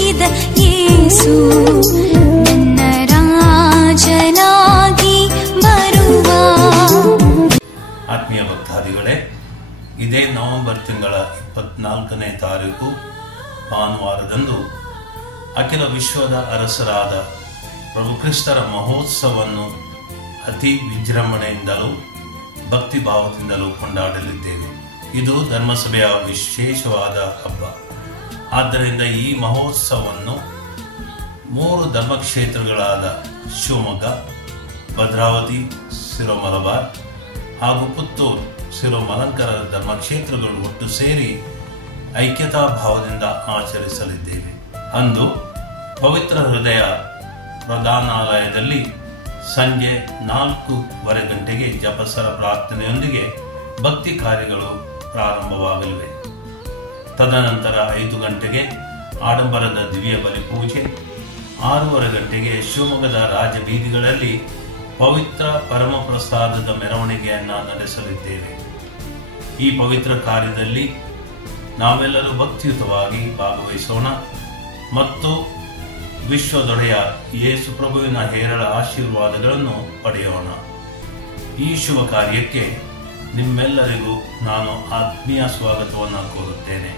ಹುಟ್ಟಿದ ಯೇಸು ನನ್ನ ರಾಜನಾಗಿ ಬರುವ. ಆತ್ಮೀಯ ಭಕ್ತಾದಿಗಳೇ, ಇದೇ ನವೆಂಬರ್ ತಿಂಗಳ 24ನೇ ತಾರೀಕು ಭಾನುವಾರದಂದು ಅಖಿಲ ವಿಶ್ವದ ಅರಸರಾದ ಪ್ರಭು ಕ್ರಿಸ್ತರ ಮಹೋತ್ಸವವನ್ನು ಅತಿ ವಿಜೃಂಭಣೆಯಿಂದಲೂ ಭಕ್ತಿ ಭಾವದಿಂದಲೂ ಕೊಂಡಾಡಲಿದ್ದೇವೆ. ಇದು ಧರ್ಮಸಭೆಯ ವಿಶೇಷವಾದ ಹಬ್ಬ. ಆದ್ದರಿಂದ ಈ ಮಹೋತ್ಸವವನ್ನು 3 ಧರ್ಮಕ್ಷೇತ್ರಗಳಾದ ಶಿವಮೊಗ್ಗ, ಭದ್ರಾವತಿ, ಸಿರೋ-ಮಲಬಾರ್ ಹಾಗೂ ಪುತ್ತೂರು ಸಿರೋ-ಮಲಂಕರ ಧರ್ಮಕ್ಷೇತ್ರಗಳು ಒಟ್ಟು ಸೇರಿ ಐಕ್ಯತಾ ಭಾವದಿಂದ ಆಚರಿಸಲಿದ್ದೇವೆ. ಅಂದು ಪವಿತ್ರ ಹೃದಯ ಪ್ರಧಾನಾಲಯದಲ್ಲಿ ಸಂಜೆ 4:15 ಗಂಟೆಗೆ ಜಪಸರ ಪ್ರಾರ್ಥನೆಯೊಂದಿಗೆ ಭಕ್ತಿ ಕಾರ್ಯಗಳು ಪ್ರಾರಂಭವಾಗಲಿವೆ. ತದನಂತರ 5 ಗಂಟೆಗೆ ಆಡಂಬರದ ದಿವ್ಯ ಬಲಿ ಪೂಜೆ, 6:15 ಗಂಟೆಗೆ ಶಿವಮೊಗ್ಗದ ರಾಜಬೀದಿಗಳಲ್ಲಿ ಪವಿತ್ರ ಪರಮ ಪ್ರಸಾದದ ಮೆರವಣಿಗೆಯನ್ನು ನಡೆಸಲಿದ್ದೇವೆ. ಈ ಪವಿತ್ರ ಕಾರ್ಯದಲ್ಲಿ ನಾವೆಲ್ಲರೂ ಭಕ್ತಿಯುತವಾಗಿ ಭಾಗವಹಿಸೋಣ ಮತ್ತು ವಿಶ್ವದೊಡೆಯ ಯೇಸು ಪ್ರಭುವಿನ ಹೇರಳ ಆಶೀರ್ವಾದಗಳನ್ನು ಪಡೆಯೋಣ. ಈ ಶುಭ ಕಾರ್ಯಕ್ಕೆ ನಿಮ್ಮೆಲ್ಲರಿಗೂ ನಾನು ಆತ್ಮೀಯ ಸ್ವಾಗತವನ್ನು ಕೋರುತ್ತೇನೆ.